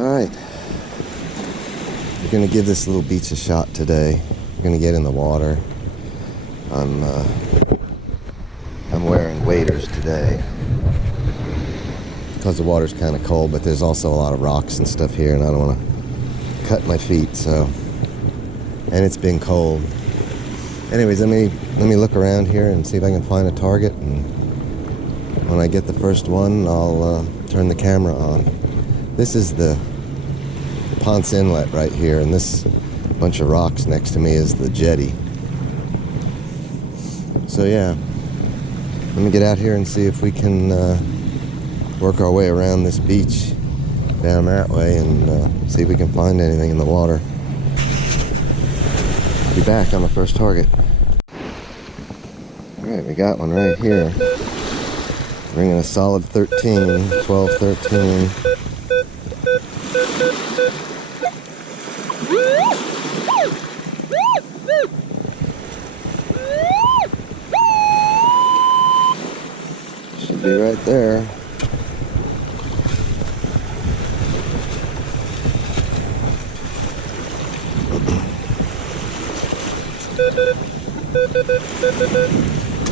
Alright, we're going to give this little beach a shot today. We're going to get in the water. I'm wearing waders today because the water's kind of cold, but there's also a lot of rocks and stuff here, and I don't want to cut my feet, so. And it's been cold. Anyways, let me look around here and see if I can find a target, and when I get the first one, I'll turn the camera on. This is the Ponce Inlet right here, and this bunch of rocks next to me is the jetty. So yeah, let me get out here and see if we can work our way around this beach down that way and see if we can find anything in the water. I'll be back on the first target. Alright, we got one right here. Bringing a solid 13, 12, 13. Should be right there.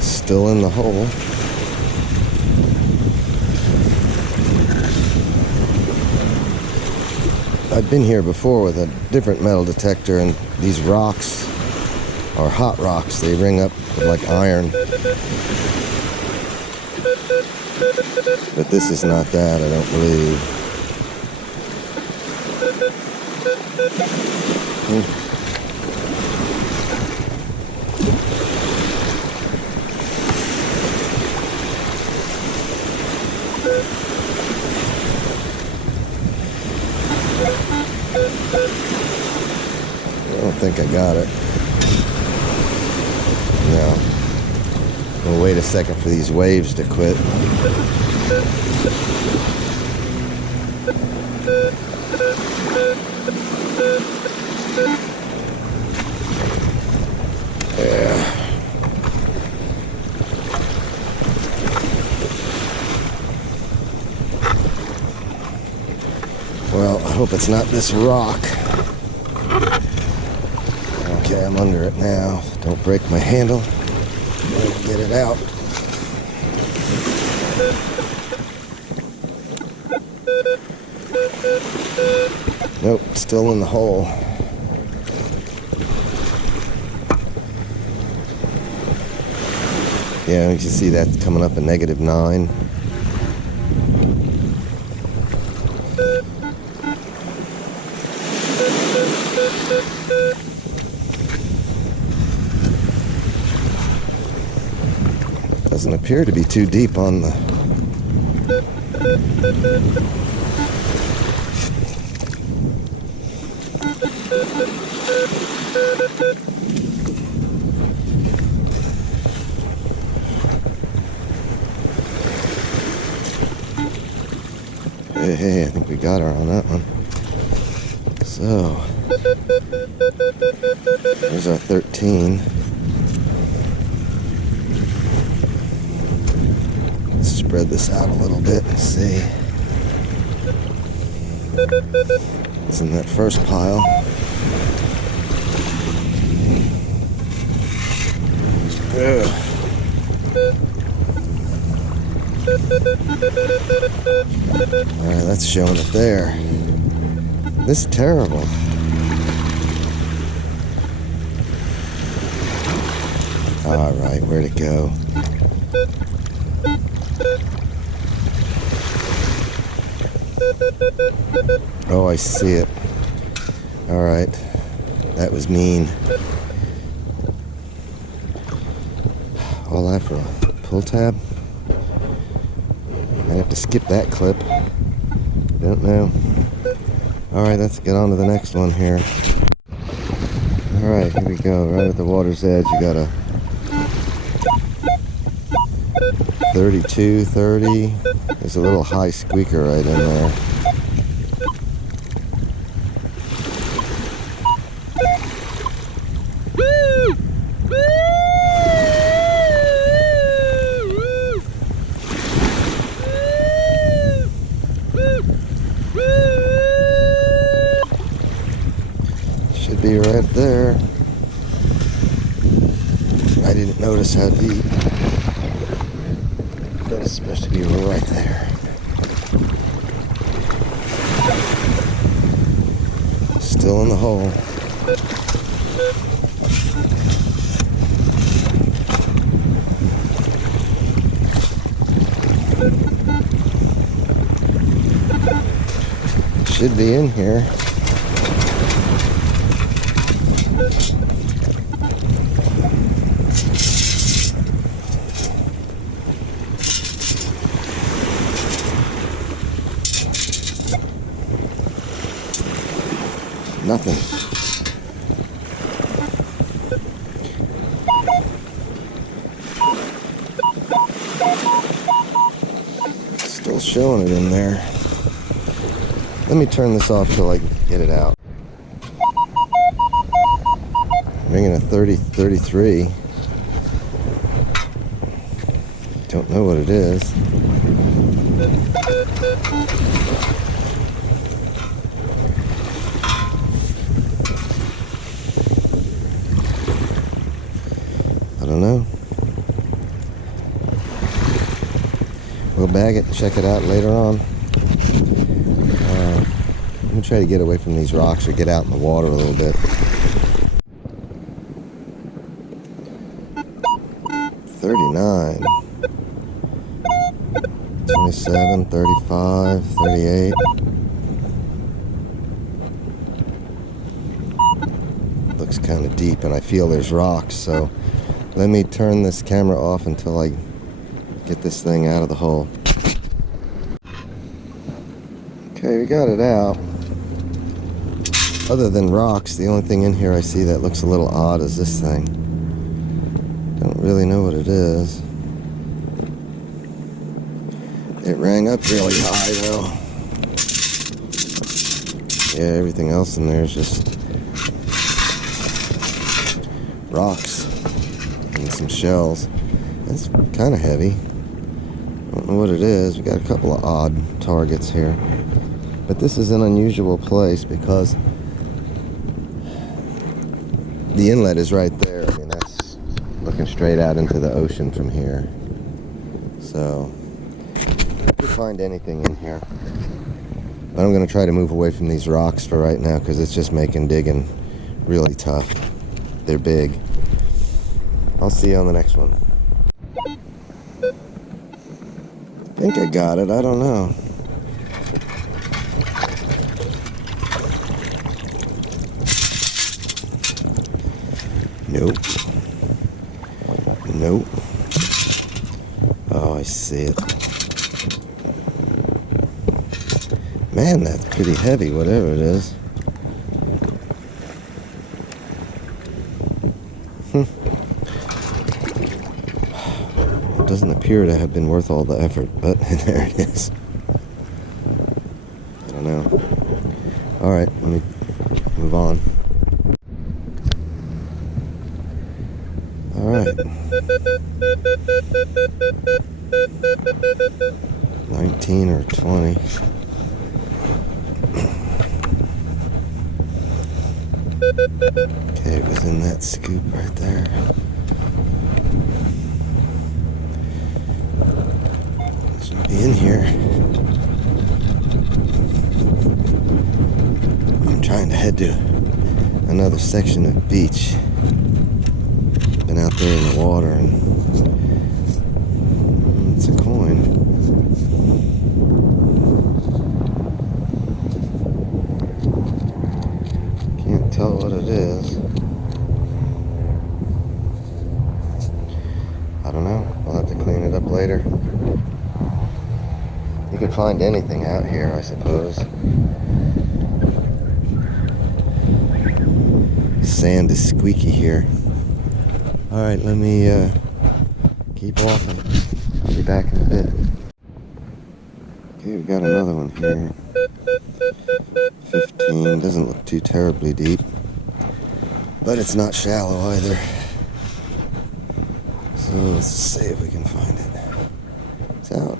Still in the hole. I've been here before with a different metal detector, and these rocks are hot rocks. They ring up like iron. But this is not that, I don't believe. I don't think I got it. No. We'll wait a second for these waves to quit. Yeah. Well, I hope it's not this rock. Okay, I'm under it now. Don't break my handle. Get it out. Nope, still in the hole. Yeah, you can see that's coming up a -9. Doesn't appear to be too deep on the... Hey, I think we got her on that one. So, there's our 13. Let's spread this out a little bit and see. It's in that first pile. Ugh. Alright, that's showing it there. This is terrible. Alright, where'd it go? Oh, I see it. Alright. That was mean. All that for a pull tab? I have to skip that clip. Don't know. Alright, let's get on to the next one here. Alright, here we go. Right at the water's edge, you got a 32, 30. There's a little high squeaker right in there. be right there. I didn't notice how deep, but it's supposed to be right there. Still in the hole. Should be in here. Nothing. Still showing it in there. Let me turn this off till I get it out. Ringing a 30-33. Don't know what it is. I don't know. We'll bag it and check it out later on. I'm going to try to get away from these rocks or get out in the water a little bit. 39, 27, 35, 38. Looks kind of deep and I feel there's rocks, so let me turn this camera off until I get this thing out of the hole. Okay, we got it out. Other than rocks, the only thing in here I see that looks a little odd is this thing. Don't really know what it is. It rang up really high though. Yeah, everything else in there is just rocks and some shells. It's kind of heavy. Don't know what it is. We got a couple of odd targets here. But this is an unusual place because the inlet is right there. I mean, that's looking straight out into the ocean from here. So, I could find anything in here. But I'm going to try to move away from these rocks for right now because it's just making digging really tough. They're big. I'll see you on the next one. I think I got it. I don't know. Nope. Nope. Oh, I see it. Man, that's pretty heavy, whatever it is. It doesn't appear to have been worth all the effort, but there it is. I don't know. Alright, let me move on. Alright. 19 or 20. Okay, it was in that scoop right there. Should be in here. I'm trying to head to another section of beach. Been out there in the water and it's a coin. Can't tell what it is. I don't know. I'll have to clean it up later. You could find anything out here, I suppose. Sand is squeaky here. Alright, let me keep walking. I'll be back in a bit. Okay, we've got another one here. 15, doesn't look too terribly deep. But it's not shallow either. So let's see if we can find it. It's out.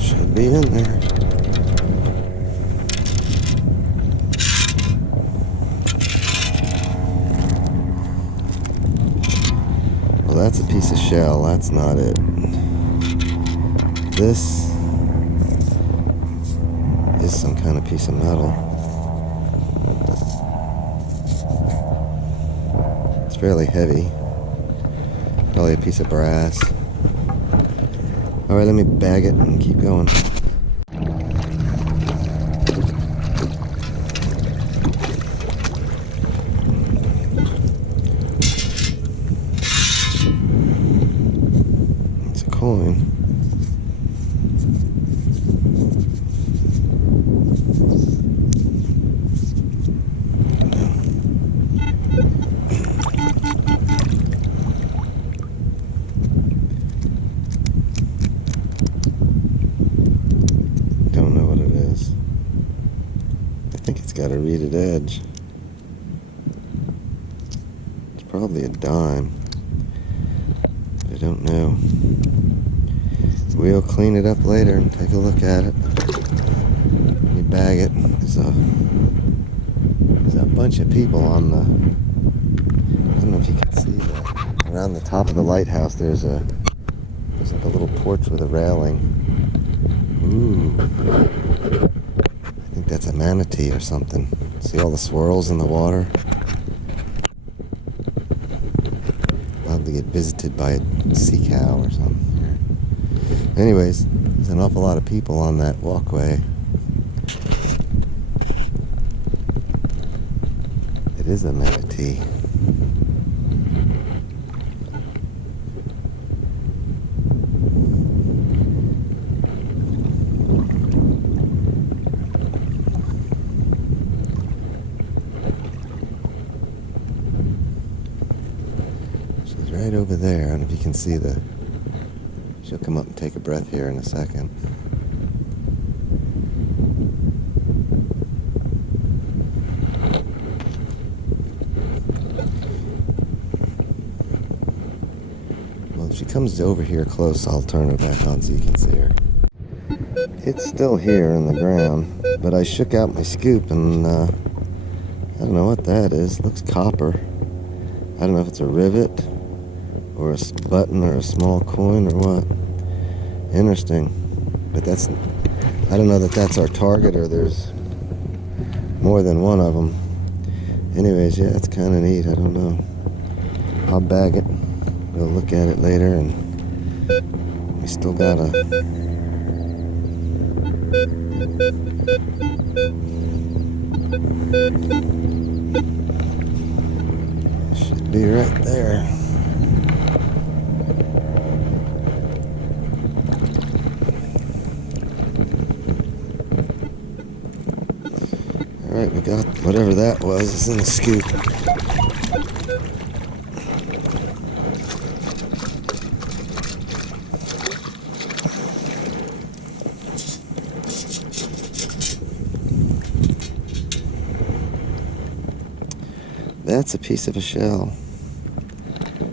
Should be in there. Well, that's a piece of shell. That's not it. This is some kind of piece of metal. It's fairly heavy. Probably a piece of brass. Alright, let me bag it and keep going. It's a coin. Got a reeded edge. It's probably a dime, but I don't know. We'll clean it up later and take a look at it. Let me bag it. There's a bunch of people on the, I don't know if you can see that. Around the top of the lighthouse there's like a little porch with a railing. Ooh. I think that's a manatee or something. See all the swirls in the water? Love to get visited by a sea cow or something. Anyways, there's an awful lot of people on that walkway. It is a manatee. Right over there. I don't know if you can see she'll come up and take a breath here in a second. Well, if she comes over here close, I'll turn her back on so you can see her. It's still here in the ground, but I shook out my scoop and I don't know what that is. It looks copper. I don't know if it's a rivet or a button or a small coin or what. Interesting. But I don't know that that's our target or there's more than one of them. Anyways, yeah, it's kind of neat. I don't know. I'll bag it. We'll look at it later, and we still gotta should be right there. Alright, we got whatever that was. It's in the scoop. That's a piece of a shell.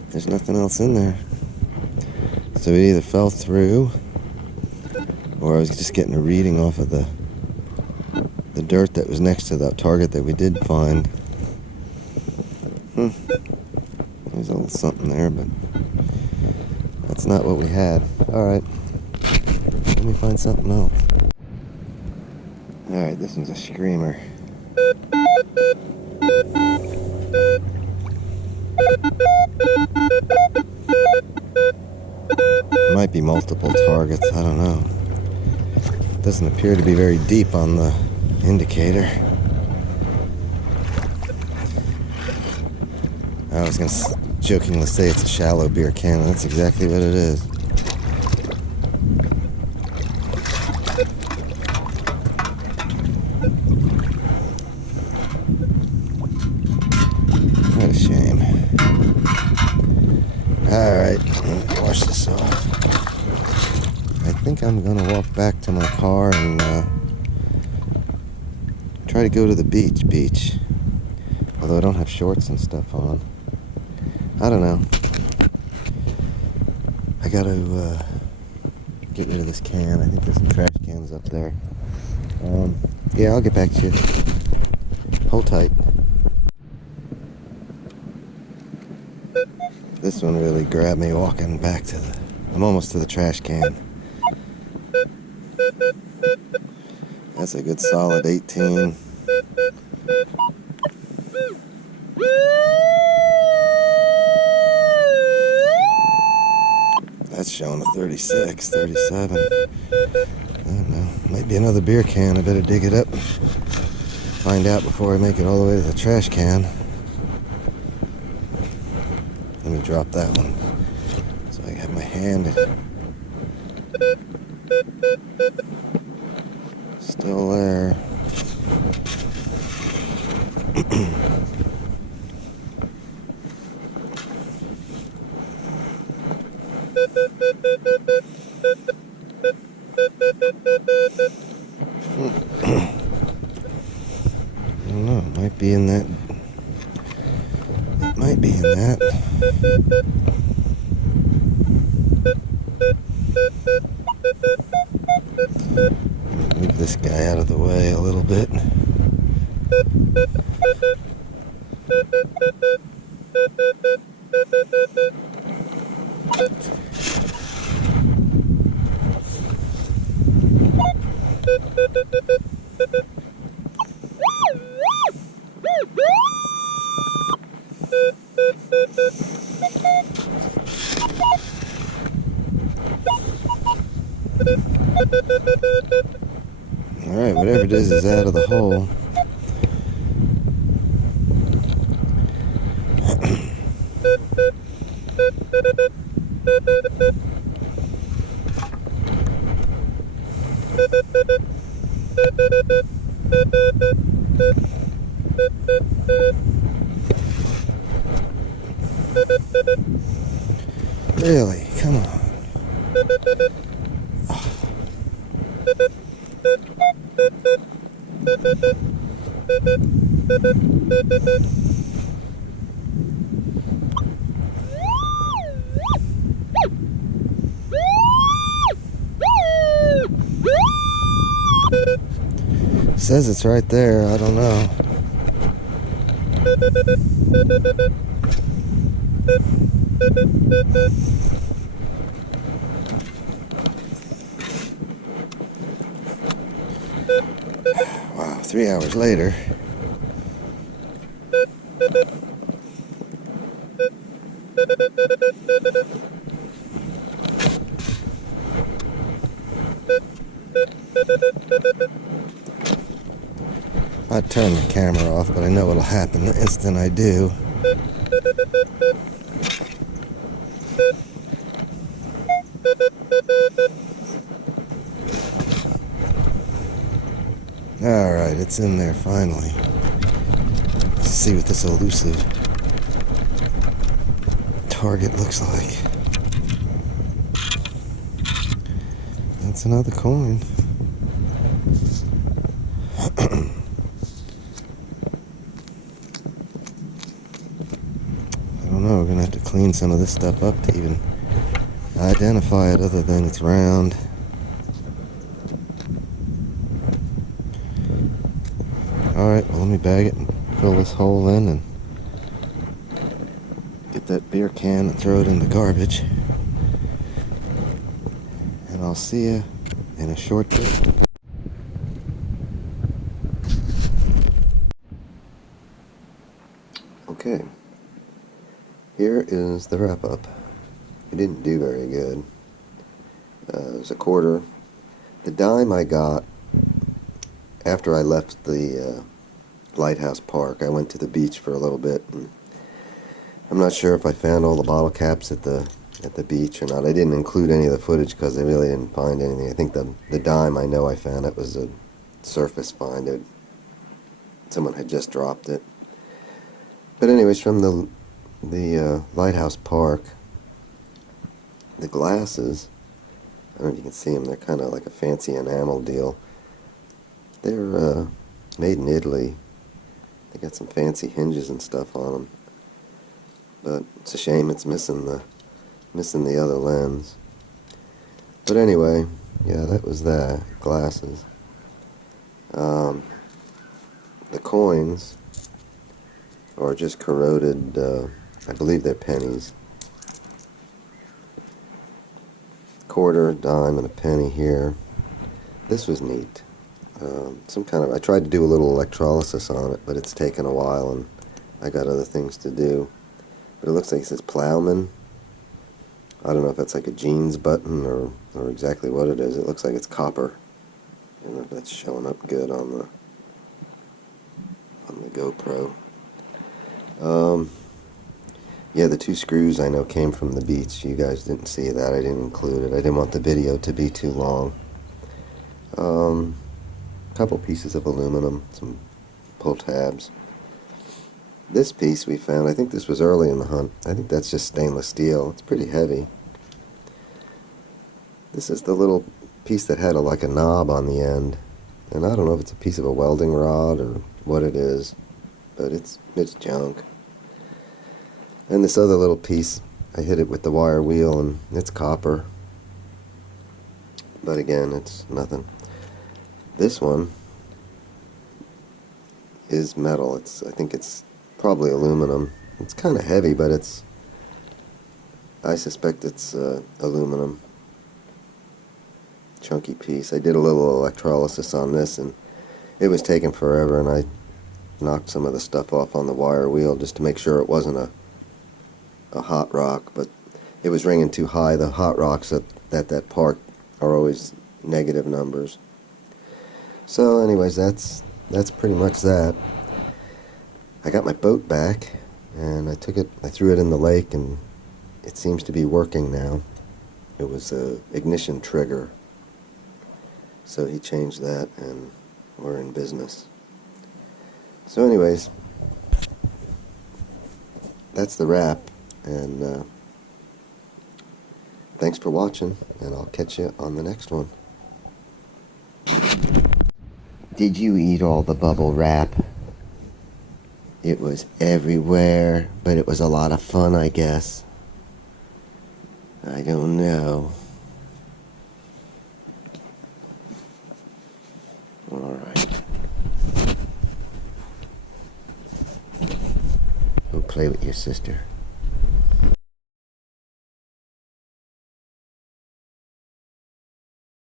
There's nothing else in there. So it either fell through, or I was just getting a reading off of the dirt that was next to that target that we did find. There's a little something there, but that's not what we had. Alright, let me find something else. Alright, this one's a screamer. Might be multiple targets, I don't know. It doesn't appear to be very deep on the indicator. I was going to jokingly say it's a shallow beer can. That's exactly what it is. What a shame. Alright, let me wash this off. I think I'm going to walk back to my car and try try to go to the beach. Although I don't have shorts and stuff on. I don't know. I gotta get rid of this can. I think there's some trash cans up there. Yeah, I'll get back to you. Hold tight. This one really grabbed me walking back to the... I'm almost to the trash can. That's a good solid 18. That's showing a 36, 37. I don't know. Might be another beer can. I better dig it up. Find out before I make it all the way to the trash can. Let me drop that one so I have my hand. Still there. I don't know, it might be in that. It might be in that. Move this guy out of the way a little bit. Alright, whatever it is out of the hole. Really? Come on. Says it's right there. I don't know. Wow, 3 hours later. I'd turn the camera off, but I know what'll happen the instant I do. Alright, it's in there finally. Let's see what this elusive target looks like. That's another coin. I don't know, we're gonna have to clean some of this stuff up to even identify it, other than it's round. Alright, well, let me bag it and fill this hole in and get that beer can and throw it in the garbage. And I'll see you in a short bit. Okay, here is the wrap up. It didn't do very good. It was a quarter. The dime I got after I left the lighthouse park. I went to the beach for a little bit, and I'm not sure if I found all the bottle caps at the beach or not. I didn't include any of the footage because I really didn't find anything. I think the dime I know I found, it was a surface find. Someone had just dropped it. But anyways, from the lighthouse park, the glasses, I don't know if you can see them, they're kind of like a fancy enamel deal. They're It's made in Italy. They got some fancy hinges and stuff on them. But it's a shame it's missing the other lens. But anyway, yeah, that was that. Glasses. The coins are just corroded, I believe they're pennies. Quarter, dime, and a penny here. This was neat. I tried to do a little electrolysis on it, but it's taken a while and I got other things to do. But it looks like it says Plowman. I don't know if that's like a jeans button or exactly what it is. It looks like it's copper. I don't know if that's showing up good on the GoPro. Yeah, the 2 screws I know came from the beach. You guys didn't see that. I didn't include it. I didn't want the video to be too long. Couple pieces of aluminum, some pull tabs. This piece we found, I think this was early in the hunt. I think that's just stainless steel. It's pretty heavy. This is the little piece that had like a knob on the end. And I don't know if it's a piece of a welding rod or what it is, but it's junk. And this other little piece, I hit it with the wire wheel and it's copper. But again, it's nothing. This one is metal. I think it's probably aluminum. It's kind of heavy, but I suspect it's aluminum. Chunky piece. I did a little electrolysis on this and it was taking forever, and I knocked some of the stuff off on the wire wheel just to make sure it wasn't a hot rock, but it was ringing too high. The hot rocks at that park are always negative numbers. So anyways, that's pretty much that. I got my boat back and I threw it in the lake, and it seems to be working now. It was a ignition trigger, so he changed that and we're in business. So anyways, that's the wrap, and thanks for watching, and I'll catch you on the next one. Did you eat all the bubble wrap? It was everywhere, but it was a lot of fun, I guess. I don't know. Alright. Go play with your sister.